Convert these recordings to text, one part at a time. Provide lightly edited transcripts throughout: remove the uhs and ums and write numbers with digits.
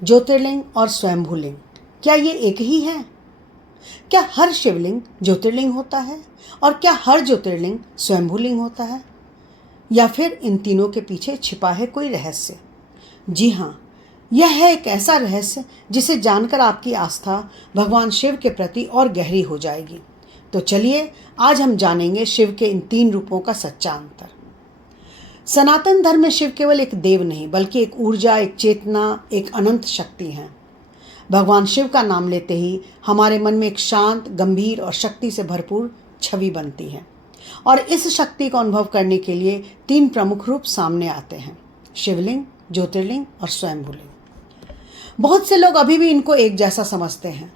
ज्योतिर्लिंग और स्वयंभूलिंग, क्या ये एक ही है? क्या हर शिवलिंग ज्योतिर्लिंग होता है और क्या हर ज्योतिर्लिंग स्वयंभूलिंग होता है, या फिर इन तीनों के पीछे छिपा है कोई रहस्य? जी हाँ, यह है एक ऐसा रहस्य जिसे जानकर आपकी आस्था भगवान शिव के प्रति और गहरी हो जाएगी। तो चलिए आज हम जानेंगे शिव के इन तीन रूपों का सच्चा अंतर। सनातन धर्म में शिव केवल एक देव नहीं बल्कि एक ऊर्जा, एक चेतना, एक अनंत शक्ति है। भगवान शिव का नाम लेते ही हमारे मन में एक शांत, गंभीर और शक्ति से भरपूर छवि बनती है, और इस शक्ति को अनुभव करने के लिए तीन प्रमुख रूप सामने आते हैं: शिवलिंग, ज्योतिर्लिंग और स्वयंभूलिंग। बहुत से लोग अभी भी इनको एक जैसा समझते हैं।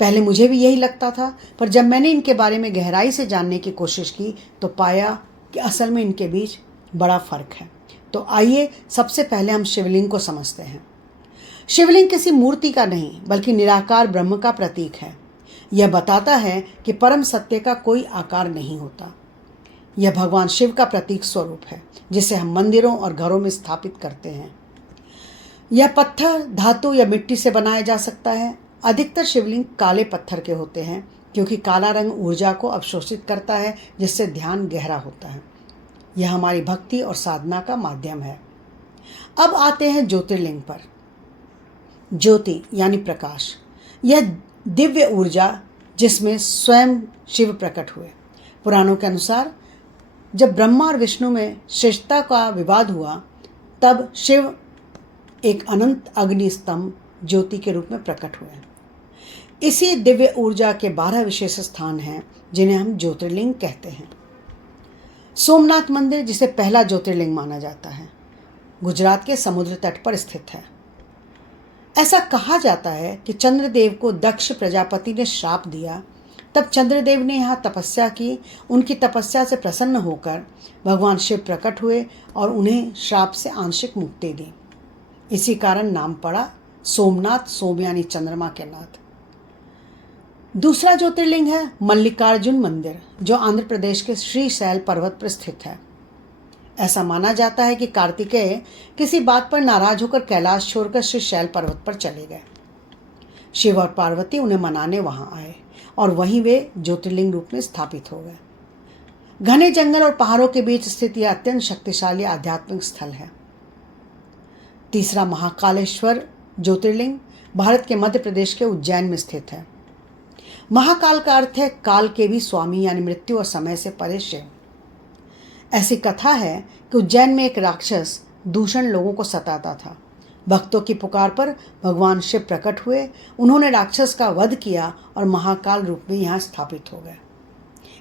पहले मुझे भी यही लगता था, पर जब मैंने इनके बारे में गहराई से जानने की कोशिश की तो पाया कि असल में इनके बीच बड़ा फर्क है। तो आइए सबसे पहले हम शिवलिंग को समझते हैं। शिवलिंग किसी मूर्ति का नहीं बल्कि निराकार ब्रह्म का प्रतीक है। यह बताता है कि परम सत्य का कोई आकार नहीं होता। यह भगवान शिव का प्रतीक स्वरूप है जिसे हम मंदिरों और घरों में स्थापित करते हैं। यह पत्थर, धातु या मिट्टी से बनाया जा सकता है। अधिकतर शिवलिंग काले पत्थर के होते हैं क्योंकि काला रंग ऊर्जा को अवशोषित करता है, जिससे ध्यान गहरा होता है। यह हमारी भक्ति और साधना का माध्यम है। अब आते हैं ज्योतिर्लिंग पर। ज्योति यानी प्रकाश, यह दिव्य ऊर्जा जिसमें स्वयं शिव प्रकट हुए। पुराणों के अनुसार जब ब्रह्मा और विष्णु में श्रेष्ठता का विवाद हुआ तब शिव एक अनंत अग्नि स्तंभ ज्योति के रूप में प्रकट हुए। इसी दिव्य ऊर्जा के 12 विशेष स्थान हैं जिन्हें हम ज्योतिर्लिंग कहते हैं। सोमनाथ मंदिर, जिसे पहला ज्योतिर्लिंग माना जाता है, गुजरात के समुद्र तट पर स्थित है। ऐसा कहा जाता है कि चंद्रदेव को दक्ष प्रजापति ने श्राप दिया, तब चंद्रदेव ने यहाँ तपस्या की। उनकी तपस्या से प्रसन्न होकर भगवान शिव प्रकट हुए और उन्हें श्राप से आंशिक मुक्ति दी। इसी कारण नाम पड़ा सोमनाथ, सोम यानी चंद्रमा के नाथ। दूसरा ज्योतिर्लिंग है मल्लिकार्जुन मंदिर, जो आंध्र प्रदेश के श्रीशैल पर्वत पर स्थित है। ऐसा माना जाता है कि कार्तिकेय किसी बात पर नाराज होकर कैलाश छोड़कर श्रीशैल पर्वत पर चले गए। शिव और पार्वती उन्हें मनाने वहां आए और वहीं वे ज्योतिर्लिंग रूप में स्थापित हो गए। घने जंगल और पहाड़ों के बीच स्थित यह अत्यंत शक्तिशाली आध्यात्मिक स्थल है। तीसरा महाकालेश्वर ज्योतिर्लिंग भारत के मध्य प्रदेश के उज्जैन में स्थित है। महाकाल का अर्थ है काल के भी स्वामी, यानी मृत्यु और समय से परे शिव। ऐसी कथा है कि उज्जैन में एक राक्षस दूषण लोगों को सताता था। भक्तों की पुकार पर भगवान शिव प्रकट हुए। उन्होंने राक्षस का वध किया और महाकाल रूप में यहाँ स्थापित हो गए।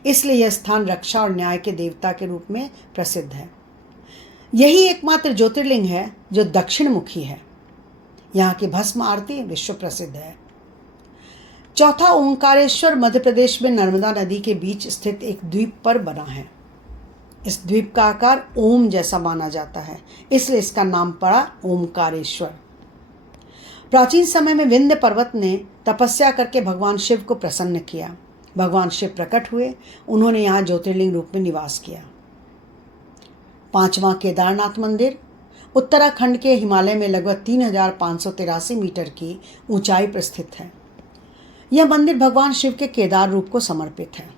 इसलिए यह स्थान रक्षा और न्याय के देवता के रूप में प्रसिद्ध है। यही एकमात्र ज्योतिर्लिंग है जो दक्षिण मुखी है। यहाँ की भस्म आरती विश्व प्रसिद्ध है। चौथा ओंकारेश्वर मध्य प्रदेश में नर्मदा नदी के बीच स्थित एक द्वीप पर बना है। इस द्वीप का आकार ओम जैसा माना जाता है, इसलिए इसका नाम पड़ा ओंकारेश्वर। प्राचीन समय में विंध्य पर्वत ने तपस्या करके भगवान शिव को प्रसन्न किया। भगवान शिव प्रकट हुए। उन्होंने यहाँ ज्योतिर्लिंग रूप में निवास किया। पांचवा केदारनाथ मंदिर उत्तराखंड के हिमालय में लगभग 3583 मीटर की ऊंचाई पर स्थित है। यह मंदिर भगवान शिव के केदार रूप को समर्पित है।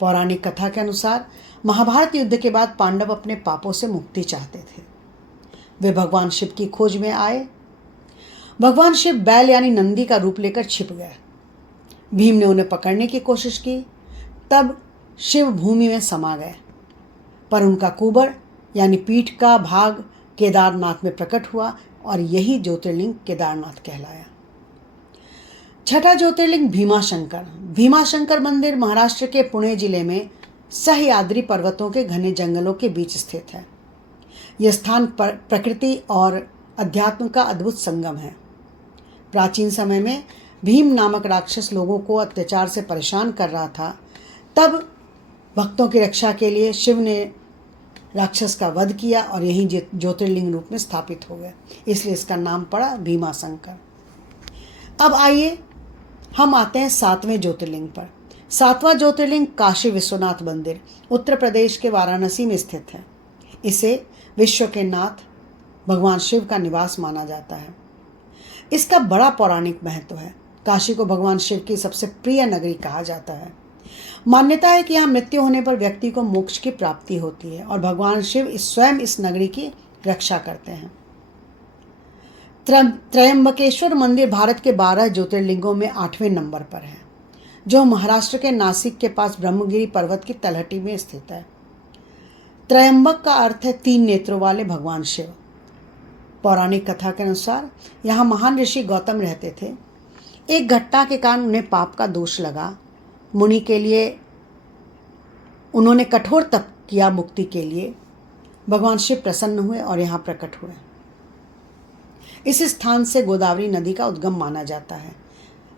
पौराणिक कथा के अनुसार महाभारत युद्ध के बाद पांडव अपने पापों से मुक्ति चाहते थे। वे भगवान शिव की खोज में आए। भगवान शिव बैल यानी नंदी का रूप लेकर छिप गए। भीम ने उन्हें पकड़ने की कोशिश की, तब शिव भूमि में समा गए, पर उनका कुबड़ यानी पीठ का भाग केदारनाथ में प्रकट हुआ और यही ज्योतिर्लिंग केदारनाथ कहलाया। छठा ज्योतिर्लिंग भीमाशंकर। भीमाशंकर मंदिर महाराष्ट्र के पुणे जिले में सह्याद्री पर्वतों के घने जंगलों के बीच स्थित है। यह स्थान प्रकृति और अध्यात्म का अद्भुत संगम है। प्राचीन समय में भीम नामक राक्षस लोगों को अत्याचार से परेशान कर रहा था, तब भक्तों की रक्षा के लिए शिव ने राक्षस का वध किया और यही ज्योतिर्लिंग रूप में स्थापित हो गए, इसलिए इसका नाम पड़ा भीमाशंकर। अब आइए हम आते हैं 7वें ज्योतिर्लिंग पर। 7वां ज्योतिर्लिंग काशी विश्वनाथ मंदिर उत्तर प्रदेश के वाराणसी में स्थित है। इसे विश्व के नाथ भगवान शिव का निवास माना जाता है। इसका बड़ा पौराणिक महत्व है। काशी को भगवान शिव की सबसे प्रिय नगरी कहा जाता है। मान्यता है कि यहाँ मृत्यु होने पर व्यक्ति को मोक्ष की प्राप्ति होती है और भगवान शिव स्वयं इस नगरी की रक्षा करते हैं। त्रयंबकेश्वर मंदिर भारत के 12 ज्योतिर्लिंगों में 8वें नंबर पर है, जो महाराष्ट्र के नासिक के पास ब्रह्मगिरी पर्वत की तलहटी में स्थित है। त्रयंबक का अर्थ है 3 नेत्रों वाले भगवान शिव। पौराणिक कथा के अनुसार यहाँ महान ऋषि गौतम रहते थे। एक घटना के कारण उन्हें पाप का दोष लगा। मुनि के लिए उन्होंने कठोर तप किया। मुक्ति के लिए भगवान शिव प्रसन्न हुए और यहाँ प्रकट हुए। इस स्थान से गोदावरी नदी का उद्गम माना जाता है।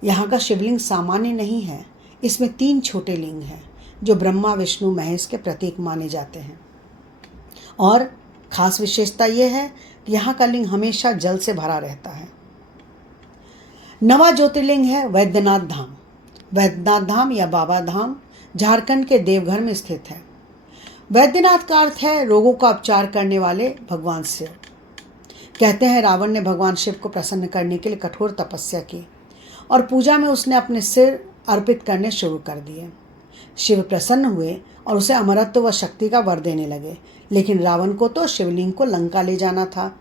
यहाँ का शिवलिंग सामान्य नहीं है। इसमें 3 छोटे लिंग हैं जो ब्रह्मा, विष्णु, महेश के प्रतीक माने जाते हैं। और खास विशेषता यह है कि यहाँ का लिंग हमेशा जल से भरा रहता है। 9वां ज्योतिर्लिंग है वैद्यनाथ धाम। वैद्यनाथ धाम या बाबा धाम झारखंड के देवघर में स्थित है। वैद्यनाथ का अर्थ है रोगों का उपचार करने वाले भगवान शिव। कहते हैं रावण ने भगवान शिव को प्रसन्न करने के लिए कठोर तपस्या की और पूजा में उसने अपने सिर अर्पित करने शुरू कर दिए। शिव प्रसन्न हुए और उसे अमरत्व व शक्ति का वर देने लगे, लेकिन रावण को तो शिवलिंग को लंका ले जाना था,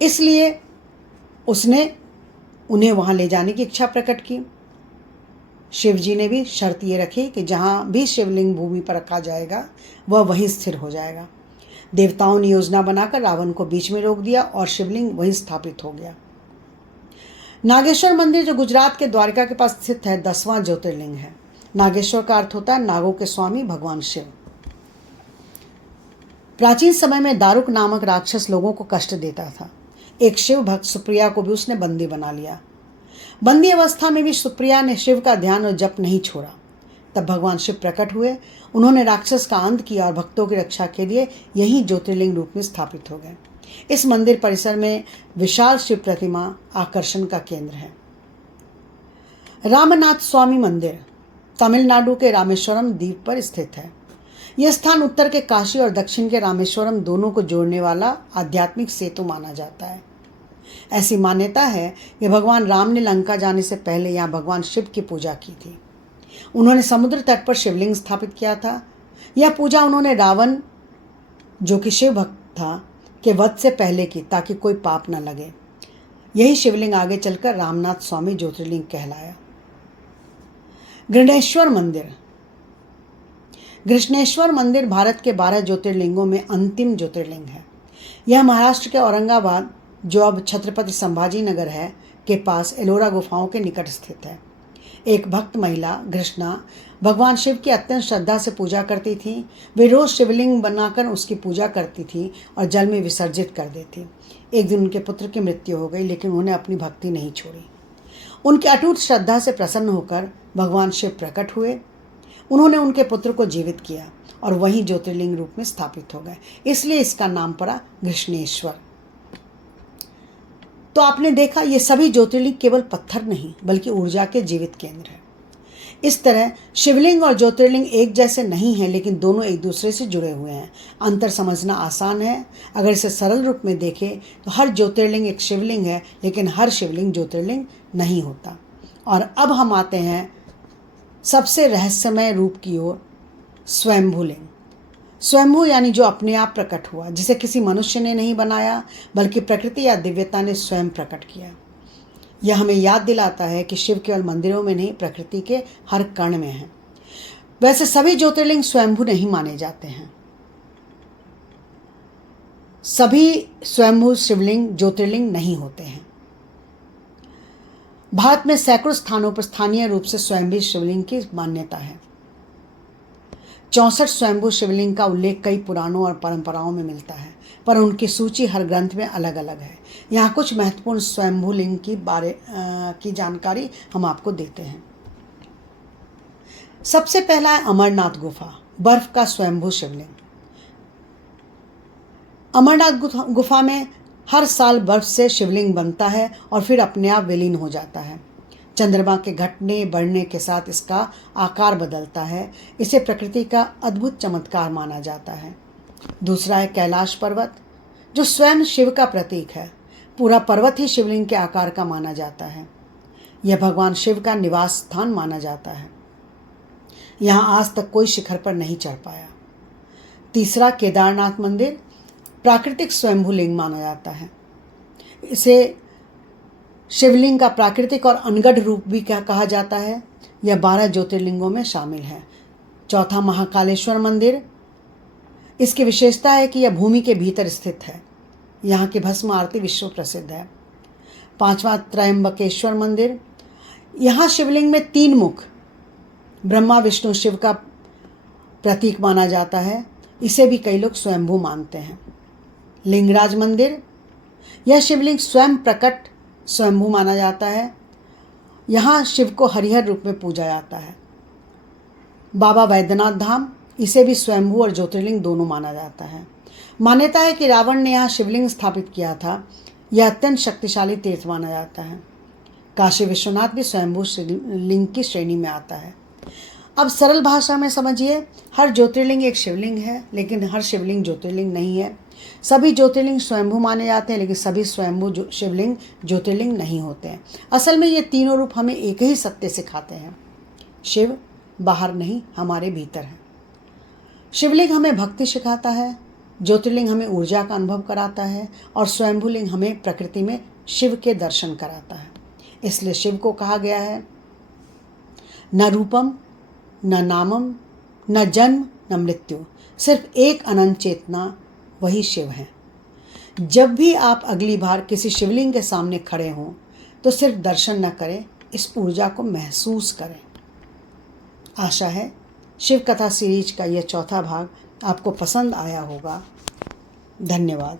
इसलिए उसने उन्हें वहां ले जाने की इच्छा प्रकट की। शिव जी ने भी शर्त ये रखी कि जहाँ भी शिवलिंग भूमि पर रखा जाएगा वह वहीं स्थिर हो जाएगा। देवताओं ने योजना बनाकर रावण को बीच में रोक दिया और शिवलिंग वहीं स्थापित हो गया। नागेश्वर मंदिर जो गुजरात के द्वारका के पास स्थित है 10वां ज्योतिर्लिंग है। नागेश्वर का अर्थ होता है नागों के स्वामी भगवान शिव। प्राचीन समय में दारुक नामक राक्षस लोगों को कष्ट देता था। एक शिव भक्त सुप्रिया को भी उसने बंदी बना लिया। बंदी अवस्था में भी सुप्रिया ने शिव का ध्यान और जप नहीं छोड़ा। तब भगवान शिव प्रकट हुए। उन्होंने राक्षस का अंत किया और भक्तों की रक्षा के लिए यही ज्योतिर्लिंग रूप में स्थापित हो गए। इस मंदिर परिसर में विशाल शिव प्रतिमा आकर्षण का केंद्र है। रामनाथ स्वामी मंदिर तमिलनाडु के रामेश्वरम द्वीप पर स्थित है। यह स्थान उत्तर के काशी और दक्षिण के रामेश्वरम दोनों को जोड़ने वाला आध्यात्मिक सेतु माना जाता है। ऐसी मान्यता है कि भगवान राम ने लंका जाने से पहले यहाँ भगवान शिव की पूजा की थी। उन्होंने समुद्र तट पर शिवलिंग स्थापित किया था। यह पूजा उन्होंने रावण, जो कि शिव भक्त था, के वध से पहले की, ताकि कोई पाप न लगे। यही शिवलिंग आगे चलकर रामनाथ स्वामी ज्योतिर्लिंग कहलाया। गृहणेश्वर मंदिर। गृहणेश्वर मंदिर भारत के 12 ज्योतिर्लिंगों में अंतिम ज्योतिर्लिंग है। यह महाराष्ट्र के औरंगाबाद, जो अब छत्रपति संभाजी नगर है, के पास एलोरा गुफाओं के निकट स्थित है। एक भक्त महिला कृष्णा भगवान शिव की अत्यंत श्रद्धा से पूजा करती थी। वे रोज शिवलिंग बनाकर उसकी पूजा करती थी और जल में विसर्जित कर देती। एक दिन उनके पुत्र की मृत्यु हो गई, लेकिन उन्होंने अपनी भक्ति नहीं छोड़ी। उनकी अटूट श्रद्धा से प्रसन्न होकर भगवान शिव प्रकट हुए। उन्होंने उनके पुत्र को जीवित किया और वहीं ज्योतिर्लिंग रूप में स्थापित हो गए, इसलिए इसका नाम पड़ा गृहणेश्वर। तो आपने देखा, ये सभी ज्योतिर्लिंग केवल पत्थर नहीं बल्कि ऊर्जा के जीवित केंद्र हैं। इस तरह शिवलिंग और ज्योतिर्लिंग एक जैसे नहीं हैं, लेकिन दोनों एक दूसरे से जुड़े हुए हैं। अंतर समझना आसान है। अगर इसे सरल रूप में देखें तो हर ज्योतिर्लिंग एक शिवलिंग है, लेकिन हर शिवलिंग ज्योतिर्लिंग नहीं होता। और अब हम आते हैं सबसे रहस्यमय रूप की ओर, स्वयंभूलिंग। स्वयंभू यानी जो अपने आप प्रकट हुआ, जिसे किसी मनुष्य ने नहीं बनाया बल्कि प्रकृति या दिव्यता ने स्वयं प्रकट किया। यह हमें याद दिलाता है कि शिव केवल मंदिरों में नहीं, प्रकृति के हर कण में है। वैसे सभी ज्योतिर्लिंग स्वयंभू नहीं माने जाते हैं। सभी स्वयंभू शिवलिंग ज्योतिर्लिंग नहीं होते हैं। भारत में सैकड़ों स्थानों पर स्थानीय रूप से स्वयंभू शिवलिंग की मान्यता है। 64 स्वयंभू शिवलिंग का उल्लेख कई पुराणों और परंपराओं में मिलता है, पर उनकी सूची हर ग्रंथ में अलग अलग है। यहाँ कुछ महत्वपूर्ण स्वयंभू लिंग की जानकारी हम आपको देते हैं। सबसे पहला है अमरनाथ गुफा, बर्फ का स्वयंभू शिवलिंग। अमरनाथ गुफा में हर साल बर्फ से शिवलिंग बनता है और फिर अपने आप विलीन हो जाता है। चंद्रमा के घटने बढ़ने के साथ इसका आकार बदलता है। इसे प्रकृति का अद्भुत चमत्कार माना जाता है। दूसरा है कैलाश पर्वत, जो स्वयं शिव का प्रतीक है। पूरा पर्वत ही शिवलिंग के आकार का माना जाता है। यह भगवान शिव का निवास स्थान माना जाता है। यहाँ आज तक कोई शिखर पर नहीं चढ़ पाया। तीसरा, केदारनाथ मंदिर प्राकृतिक स्वयंभू लिंग माना जाता है। इसे शिवलिंग का प्राकृतिक और अनगढ़ रूप भी कहा जाता है। यह 12 ज्योतिर्लिंगों में शामिल है। चौथा, महाकालेश्वर मंदिर। इसकी विशेषता है कि यह भूमि के भीतर स्थित है। यहाँ की भस्म आरती विश्व प्रसिद्ध है। पांचवा, त्रयंबकेश्वर मंदिर। यहाँ शिवलिंग में 3 मुख ब्रह्मा विष्णु शिव का प्रतीक माना जाता है। इसे भी कई लोग स्वयंभू मानते हैं। लिंगराज मंदिर, यह शिवलिंग स्वयं प्रकट स्वयंभू माना जाता है। यहाँ शिव को हरिहर रूप में पूजा जाता है। बाबा वैद्यनाथ धाम, इसे भी स्वयंभू और ज्योतिर्लिंग दोनों माना जाता है। मान्यता है कि रावण ने यहाँ शिवलिंग स्थापित किया था। यह अत्यंत शक्तिशाली तीर्थ माना जाता है। काशी विश्वनाथ भी स्वयंभू लिंग की श्रेणी में आता है। अब सरल भाषा में समझिए, हर ज्योतिर्लिंग एक शिवलिंग है, लेकिन हर शिवलिंग ज्योतिर्लिंग नहीं है। सभी ज्योतिर्लिंग स्वयंभू माने जाते हैं, लेकिन सभी स्वयंभू शिवलिंग ज्योतिर्लिंग नहीं होते हैं। असल में ये तीनों रूप हमें एक ही सत्य सिखाते हैं। शिव बाहर नहीं, हमारे भीतर है। शिवलिंग हमें भक्ति सिखाता है, ज्योतिर्लिंग हमें ऊर्जा का अनुभव कराता है, और स्वयंभू लिंग हमें प्रकृति में शिव के दर्शन कराता है। इसलिए शिव को कहा गया है, न रूपम न नामम न जन्म न मृत्यु, सिर्फ एक अनंत चेतना, वही शिव है। जब भी आप अगली बार किसी शिवलिंग के सामने खड़े हों तो सिर्फ दर्शन न करें, इस ऊर्जा को महसूस करें। आशा है शिव कथा सीरीज का यह चौथा भाग आपको पसंद आया होगा। धन्यवाद।